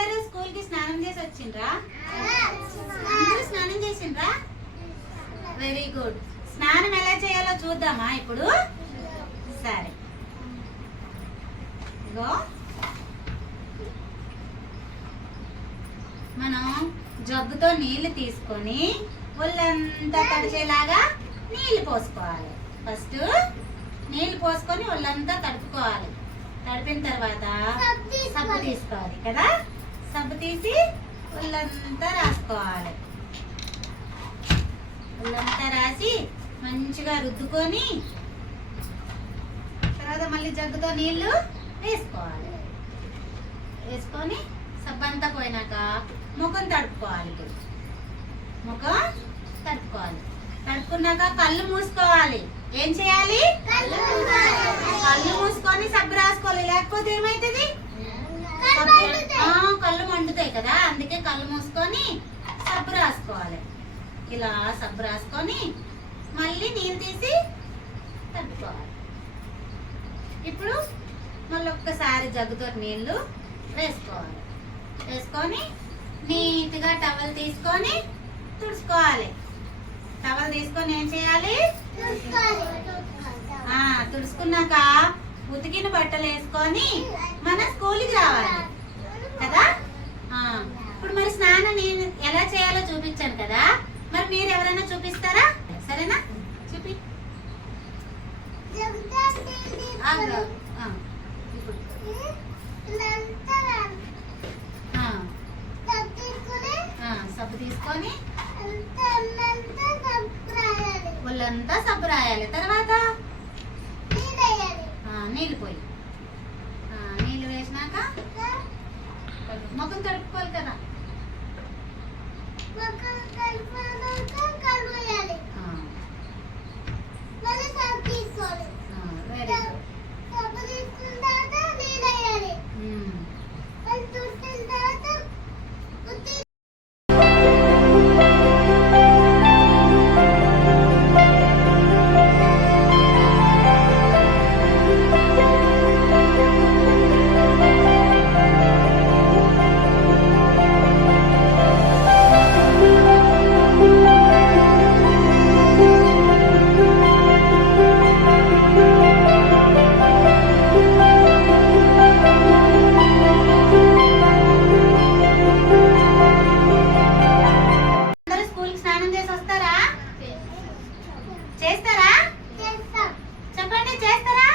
అందరూ స్కూల్కి స్నానం చేసి వచ్చిండ్రా? అందరూ స్నానం చేసిండ్రా? వెరీ గుడ్ స్నానం ఎలా చేయాలో చూద్దామా ఇప్పుడు? సరే. ఇగో మనం జబ్బుతో నీళ్ళు తీసుకొని ఒళ్ళంతా తడిచేలాగా నీళ్ళు పోసుకోవాలి. ఫస్ట్ నీళ్ళు పోసుకొని ఒళ్ళంతా తడుపుకోవాలి. తడిపిన తర్వాత సబ్బు తీసుకోవాలి కదా? సబ్బు తీసి ఒళ్ళంతా రాసుకోవాలి. ఒళ్ళంతా రాసి మంచిగా రుద్దుకొని తర్వాత మళ్ళీ జగ్గుతో నీళ్ళు వేసుకోవాలి. వేసుకొని సబ్బంతా పోయినాక ముఖం తడుపుకోవాలి ముఖం తడుపుకోవాలి. తడుపుకున్నాక కళ్ళు మూసుకోవాలి. ఏం చేయాలి? కళ్ళు మూసుకొని సబ్బు రాసుకోవాలి. లేకపోతే ఏమైతుంది సబ్బు- ఆ, కళ్ళు మండుతాయి కదా అందుకే కళ్ళు మూసుకొని సబ్బు రాసుకోవాలి. ఇలా సబ్బు రాసుకొని మళ్ళీ నీళ్ళు తీసి తడుపుకోవాలి. ఇప్పుడు మళ్ళీ ఒక్కసారి జగ్గుతో నీళ్ళు వేసుకోవాలి. వేసుకొని నీట్గా టవల్ తీసుకొని తుడుచుకోవాలి. టవల్ తీసుకొని ఏం చేయాలి? తుడుచుకున్నాక ఉతికిన బట్టలు వేసుకొని మన స్కూల్కి రావాలి. ఇప్పుడు మరి స్నానం నేను ఎలా చేయాలో చూపించాను కదా. మరి మీరు ఎవరైనా చూపిస్తారా? సరేనా? చూపి. సబ్బు తీసుకొని ఒళ్ళంతా సబ్బు రాయాలి. తర్వాత? నీళ్ళు పోయి. నీళ్ళు వేసినాక ముఖం తడుపుకోవాలి కదా. స్నానం చేసి వస్తారా? చేస్తారా? చెప్పండి చేస్తారా?